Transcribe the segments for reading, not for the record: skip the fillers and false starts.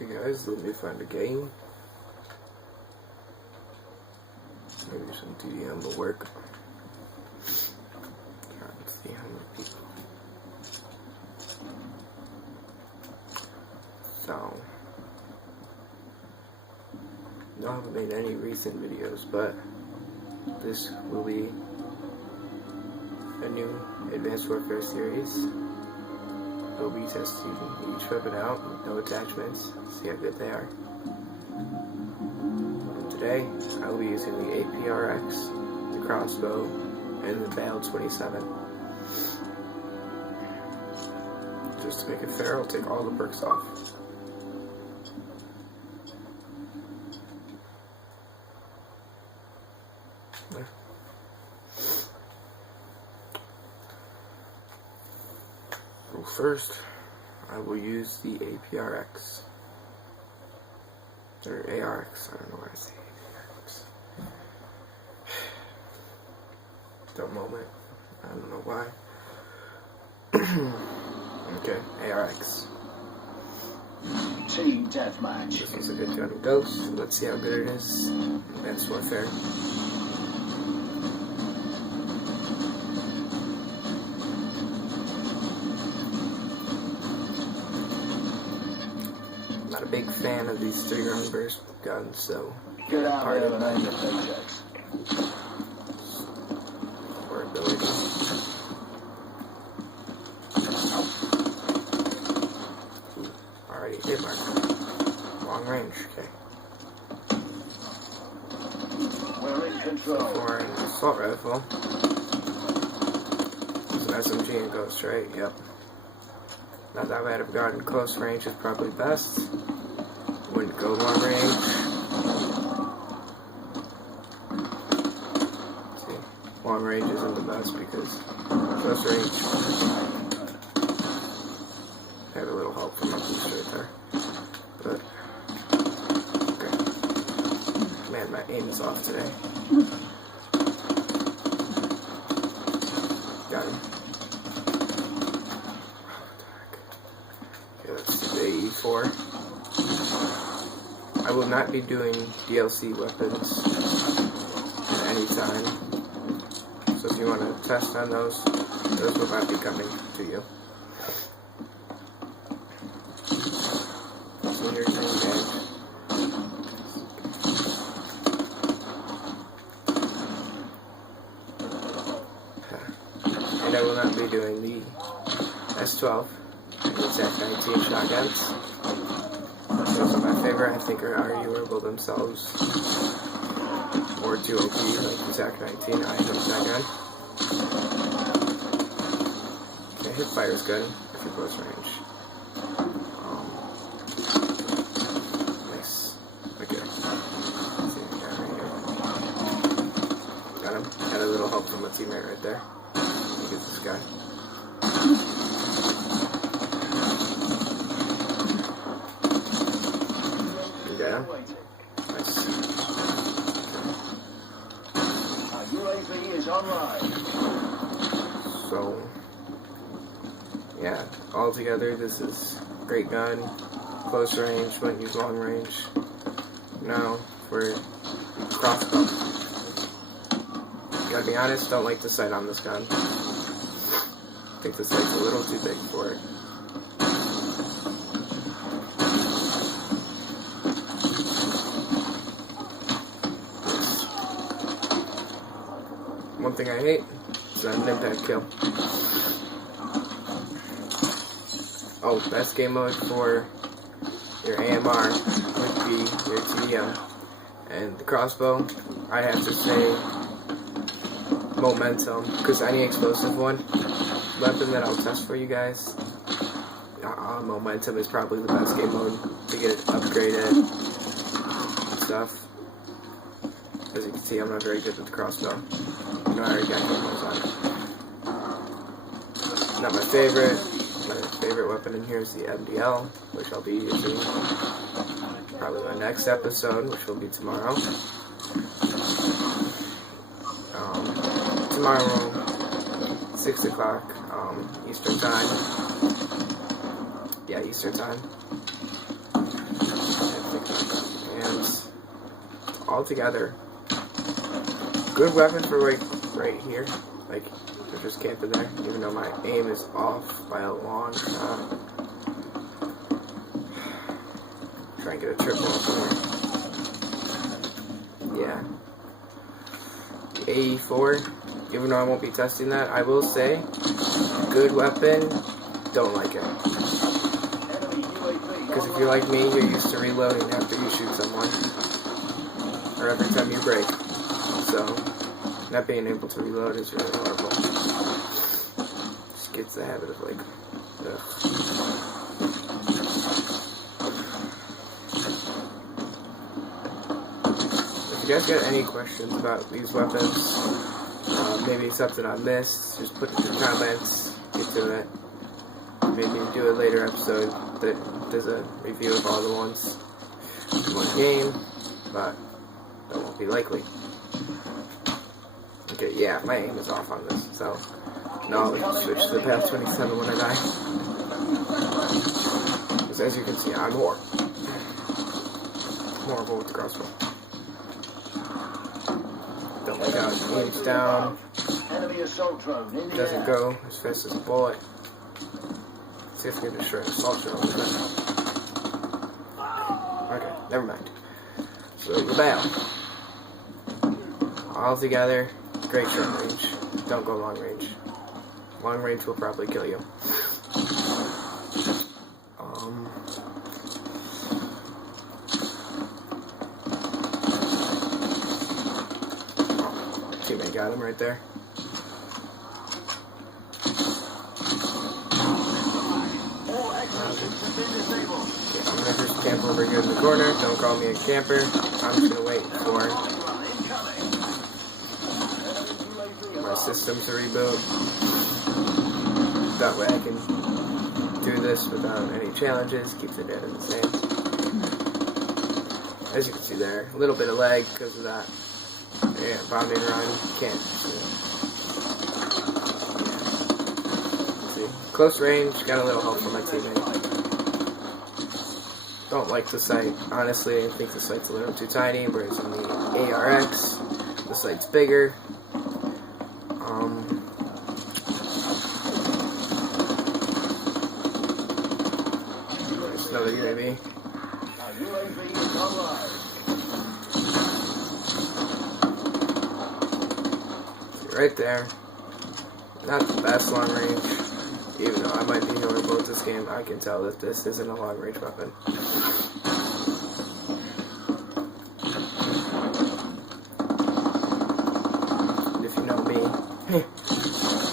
Hey guys, let me find a game. Maybe some DDM will work. Trying to see how many people. So, I haven't made any recent videos, but this will be a new Advanced Warfare series. We'll be testing each weapon out with no attachments, see how good they are. And today, I will be using the APRX, the crossbow, and the bal27. Just to make it fair, I'll take all the perks off. So first, I will use the APRX, or ARX, I don't know why I say APRX. Don't moment, I don't know why. Okay, ARX. Team deathmatch. This is a good gun to go, so let's see how good it is. Advanced Warfare. Not a big fan of these 3-round burst guns, so Get out part there of and aim my your paychecks. core ability. Already hit marker. Long range, okay. We're in control. For an assault rifle, it's an SMG and Ghost, right? Yep. Not that bad of a gun. Close range is probably best. Wouldn't go long range. See, long range isn't the best because close range had a little help from my boost right there. But okay. Man, my aim is off today. Got him. Okay, let's do the AE4. I will not be doing DLC weapons at any time. So if you want to test on those will not be coming to you. So here's your game. And I will not be doing the S12 and the Z19 shotguns. Those are my favorite. I think are arguable themselves. Or too OP, like the Z19. I hate that gun. Okay, hip fire is good if you're close range. Nice. Okay. Let's see what we got right here. Got him. Got a little help from a teammate right there. Look at this guy. You got him? Nice. UAV is online. So, yeah, altogether this is great gun. Close range, wouldn't use long range. Now, for crossbow. Gotta be honest, don't like the sight on this gun. I think the sight's a little too big for it. One thing I hate is an impact kill. Oh, best game mode for your AMR would be your TDM. And the crossbow, I have to say momentum, because any explosive weapon that I'll test for you guys, momentum is probably the best game mode to get it upgraded and stuff. As you can see, I'm not very good with the crossbow. You know, I already got combos on it. Not my favorite. My favorite weapon in here is the MDL, which I'll be using probably my next episode, which will be tomorrow. Tomorrow, 6 o'clock Eastern time. Yeah, Eastern time. altogether, good weapon for like right here. Like, they're just camping there, even though my aim is off by a long shot. Try and get a triple up there. Yeah. The AE4, even though I won't be testing that, I will say, good weapon, don't like it. Because if you're like me, you're used to reloading after you shoot someone. Or every time you break. So, not being able to reload is really horrible. Just gets the habit of like, ugh. If you guys got any questions about these weapons, maybe something I missed, just put it in the comments, get to it. Maybe do a later episode that does a review of all the ones in one game, but that won't be likely. Okay, yeah, my aim is off on this, so now let's switch to the bal27 when I die. Because as you can see, I'm horrible with the crossbow. Don't like how it aims down, doesn't go as fast as a bullet. See if we can destroy the assault drone. Okay, never mind. So the bal. All together, great short range. Don't go long range. Long range will probably kill you. Teammate got him right there. I'm gonna just camp over here in the corner. Don't call me a camper. I'm just gonna wait for my system to reboot. That way I can do this without any challenges. Keeps it dead in the same. As you can see there, a little bit of lag because of that. Yeah, bombing run. Can't. See, close range. Got a little help from my teammate. Don't like the sight. Honestly, I think the sight's a little too tiny, whereas in the ARX, the sight's bigger. There's another UAV. Right there. Not the best long range. Even though I might be horrible at this game, I can tell that this isn't a long range weapon. And if you know me,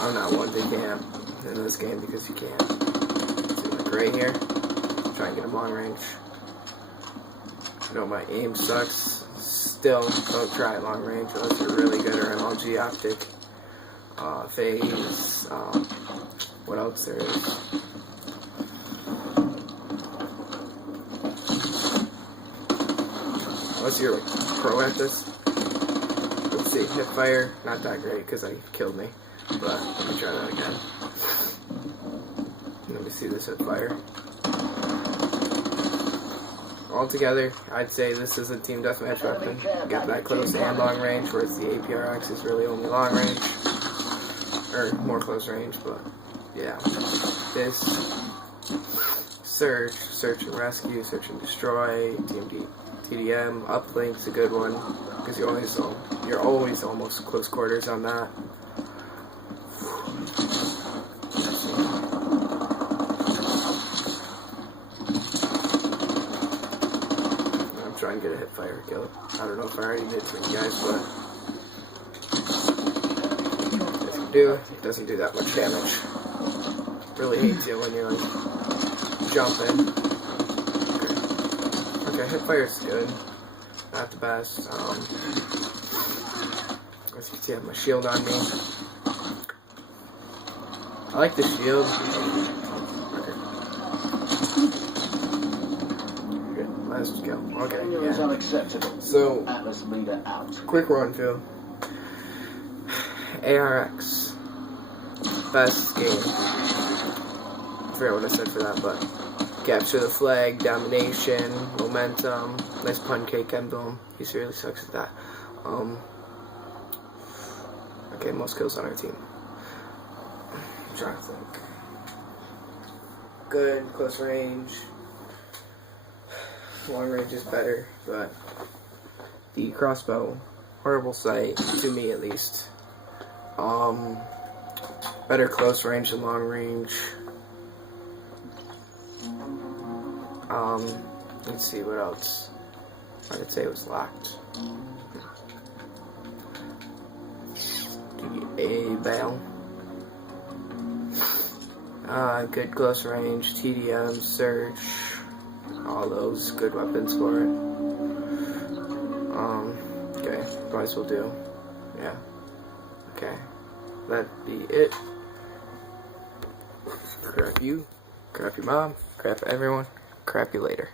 I'm not one to camp in this game because you can't. See, like right here, try and get him long range. You know, my aim sucks. Still, don't try it long range unless you're really good or an LG optic. Phase, what else there is? Unless you're like pro at this. Let's see, hip fire, not that great because he killed me. But let me try that again. Let me see this hip fire. Altogether, I'd say this is a team deathmatch weapon. Get that close and long range, whereas the APRX is really only long range. Or more close range, but yeah. This search and rescue, search and destroy, TDM, uplink's a good one because you're always almost close quarters on that. I'm trying to get a hip fire kill. I don't know if I already did for you guys, but it doesn't do that much damage. Really hates you when you're like jumping. Okay, hip fire's good. Not the best. As you can see, I have my shield on me. I like the shield. Okay. Good. Last kill. Okay, yeah. So, quick run through. ARX. Best game. I forgot what I said for that, but Capture the flag, domination, momentum, nice pun cake emblem. He really sucks at that. Okay, most kills on our team. I'm trying to think. Good, close range. Long range is better, but the crossbow, horrible sight, to me at least. Better close range than long range. Let's see what else. I would say it was locked. A bal. Good close range, TDM, search, all those good weapons for it. Okay, might as well do. Yeah. Okay. That'd be it. Crap you, crap your mom, crap everyone, crap you later.